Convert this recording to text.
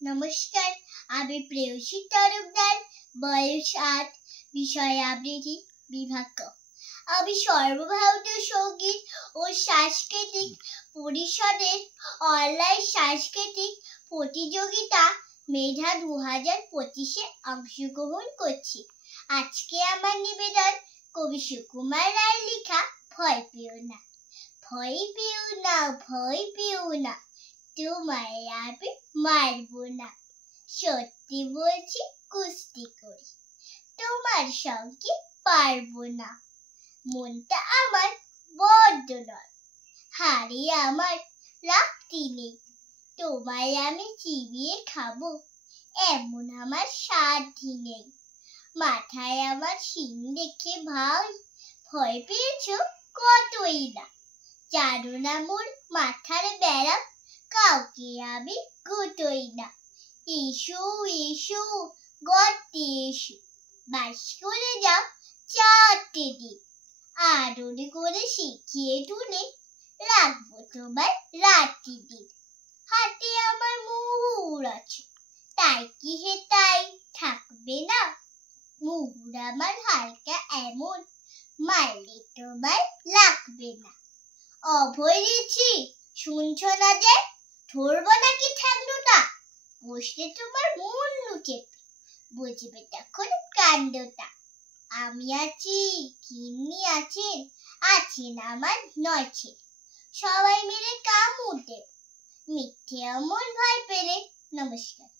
নমস্কার, আমি প্রেয়সী তরফদার, বয়স ৮, বিষয় আবৃত্তি বিভাগ ক। আমি সর্বভারতীয় সঙ্গীত ও সাংস্কৃতিক পরিষদের অনলাইন সাংস্কৃতিক প্রতিযোগিতা মেধা 2025-এ অংশগ্রহণ করছি। আজকে আমার নিবেদন কবি সুকুমার রায়ের লেখা ভয় পেও না, ভয় পেও না, ভয় পেও না, তোমায় আমি মারবো না। সত্যি বলছি, কুস্তি করি তোমার সঙ্গে পারবো না। মনটা আমার বড্ড নয়, হাড়ে আমার রাখতি নেই। তোমায় আমি চিবিয়ে খাবো, এমন আমার সাধ্যি নেই। মাথায় আমার শিং দেখে ভাই, ভয় পেয়েছো কতই না। জানো না মোর মাথার বেড়া, কাউকে আমি গুটোই না। এসো এসো গর্তে এসো, বাস করে যাও 4টে দিন। আদর করে শিখিয়ে তুলে রাখবো তোমার রাত্রি দিন। হাতে আমার মুহুর আছে, তাই কি হে তাই থাকবে না? মুহুর আমার হালকা এমন, মারলে তোমার লাগবে না। অভয় দিচ্ছি, শুনছো না যে? ধরবো নাকি ঠ্যাংলোটা, বসলে তোমার মুন্ডু চেপে, বুঝবে তখন কাণ্ডটা। আমি আছি, গিন্নি আছেন, আছেন আমার 9 ছেলে। সবাই মিলে কামড় দেব, মিথ্যে অমন ভয় পেলে। নমস্কার।